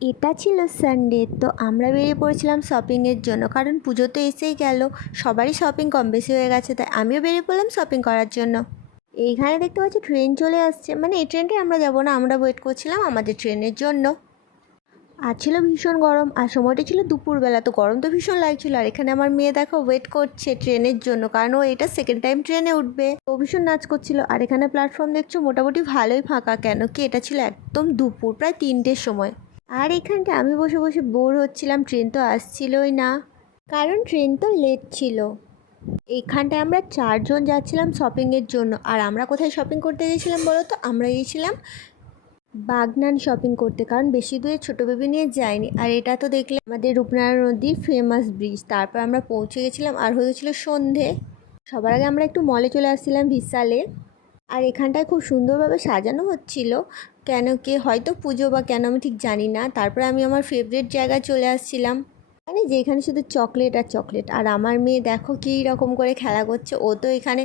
এটা ছিল সানডে তো আমরা বেরিয়ে পড়েছিলাম শপিংয়ের জন্য। কারণ পুজো তো এসেই গেল, সবারই শপিং কম বেশি হয়ে গেছে, তাই আমিও বেরিয়ে পড়লাম শপিং করার জন্য। এইখানে দেখতে পাচ্ছি ট্রেন চলে আসছে। মানে এই ট্রেনটাই আমরা যাব না, আমরা ওয়েট করছিলাম আমাদের ট্রেনের জন্য। আর ছিল ভীষণ গরম, আর সময়টা ছিল দুপুরবেলা, তো গরম তো ভীষণ লাগছিল। আর এখানে আমার মেয়ে দেখো ওয়েট করছে ট্রেনের জন্য, কারণ ও এটা সেকেন্ড টাইম ট্রেনে উঠবে। ও ভীষণ নাচ করছিল। আর এখানে প্ল্যাটফর্ম দেখছ, মোটামুটি ভালোই ফাঁকা, কেন কি এটা ছিল একদম দুপুর, প্রায় তিনটের সময়। আর এখানটা আমি বসে বসে বোর হচ্ছিলাম, ট্রেন তো আসছিলই না। কারণ ট্রেন তো লেট ছিল। এইখানটায় আমরা চারজন যাচ্ছিলাম শপিংয়ের জন্য। আর আমরা কোথায় শপিং করতে গিয়েছিলাম বলো তো? আমরা গিয়েছিলাম বাগনান শপিং করতে। কারণ বেশি দূরে ছোটো বেবি নিয়ে যায়নি আর এটা তো দেখলে আমাদের রূপনারায়ণ নদীর ফেমাস ব্রিজ তারপর আমরা পৌঁছে গেছিলাম আর হয়ে গেছিল সন্ধে। সবার আগে আমরা একটু মলে চলে আসছিলাম বিশালে আর এখানটায় খুব সুন্দরভাবে সাজানো হচ্ছিল। কেন কি হয়তো পুজো বা কেন আমি ঠিক জানি না। তারপরে আমি আমার ফেভারিট জায়গায় চলে আসছিলাম। মানে যেখানে শুধু চকলেট আর চকলেট আর আমার মেয়ে দেখো কী রকম করে খেলা করছে। ও তো এখানে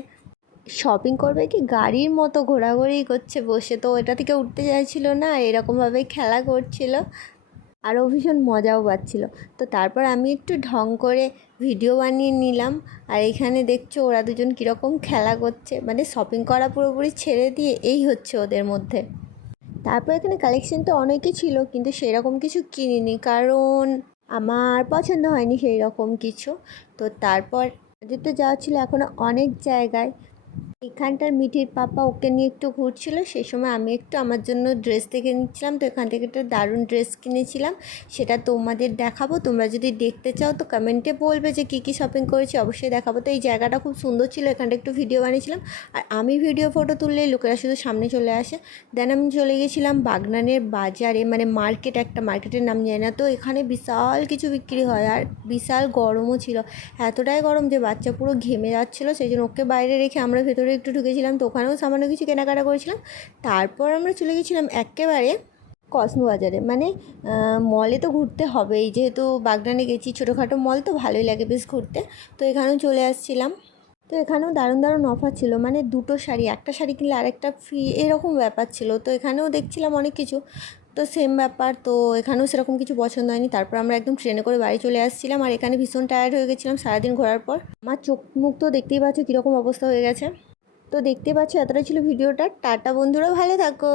শপিং করবে কি? গাড়ির মতো ঘোরাঘুরি করছে। বসে তো এটা থেকে উঠতে চাইছিল না। এরকমভাবে খেলা করছিল। আর ও ভীষণ মজাও পাচ্ছিল। তো তারপর আমি একটু ঢং করে ভিডিও বানিয়ে নিলাম। আর এখানে দেখছ ওরা দুজন কীরকম খেলা করছে। মানে শপিং করা পুরোপুরি ছেড়ে দিয়ে এই হচ্ছে ওদের মধ্যে। তারপর এখানে কালেকশন তো অনেকই ছিল, কিন্তু সেরকম কিছু কিনিনি। কারণ আমার পছন্দ হয়নি সেই রকম কিছু। তো তারপর যেতে যাওয়া ছিল এখনও অনেক জায়গায়। এখানটার মিঠির পাপা ওকে নিয়ে একটু ঘুরছিল সেই সময় আমি একটু আমার জন্য ড্রেস দেখে নিচ্ছিলাম, তো এখান থেকে একটা দারুণ ড্রেস কিনেছিলাম। সেটা তোমাদের দেখাবো, তোমরা যদি দেখতে চাও তো কমেন্টে বলবে যে কী কী শপিং করেছি, অবশ্যই দেখাবো। তো এই জায়গাটা খুব সুন্দর ছিল, এখানটা একটু ভিডিও বানিয়েছিলাম। আর আমি ভিডিও ফটো তুললেই লোকেরা শুধু সামনে চলে আসে। দেন আমি চলে গেছিলাম বাগনানের বাজারে মানে মার্কেট একটা মার্কেটের নাম জানি না, তো এখানে বিশাল কিছু বিক্রি হয় আর বিশাল গরমও ছিল। এতটাই গরম যে বাচ্চা পুরো ঘেমে যাচ্ছিল, সেই জন্য ওকে বাইরে রেখে আমরা ভেতরে একটু ঢুকেছিলাম তো ওখানেও সামান্য কিছু কেনাকাটা করেছিলাম। তারপর আমরা চলে গেছিলাম একেবারে কসমো বাজারে। মানে মলে তো ঘুরতে হবেই। যেহেতু বাগনানে গেছি, ছোটোখাটো মল তো ভালোই লাগে বেশ ঘুরতে। তো এখানেও চলে আসছিলাম। তো এখানেও দারুণ দারুণ অফার ছিল। মানে দুটো শাড়ি, একটা শাড়ি কিনলে আরেকটা ফ্রি এরকম ব্যাপার ছিল। তো এখানেও দেখছিলাম অনেক কিছু। তো সেম ব্যাপার। তো এখানেও সেরকম কিছু পছন্দ হয়নি। তারপর আমরা একদম ট্রেনে করে বাড়ি চলে আসছিলাম। আর এখানে ভীষণ টায়ার্ড হয়ে গেছিলাম সারাদিন ঘোরার পর। আমার চোখ মুখ তো দেখতেই পাচ্ছ কীরকম অবস্থা হয়ে গেছে। তো দেখতে পাচ্ছ এতটা ছিল ভিডিওটা। টাটা বন্ধুরা ভালো থাকো।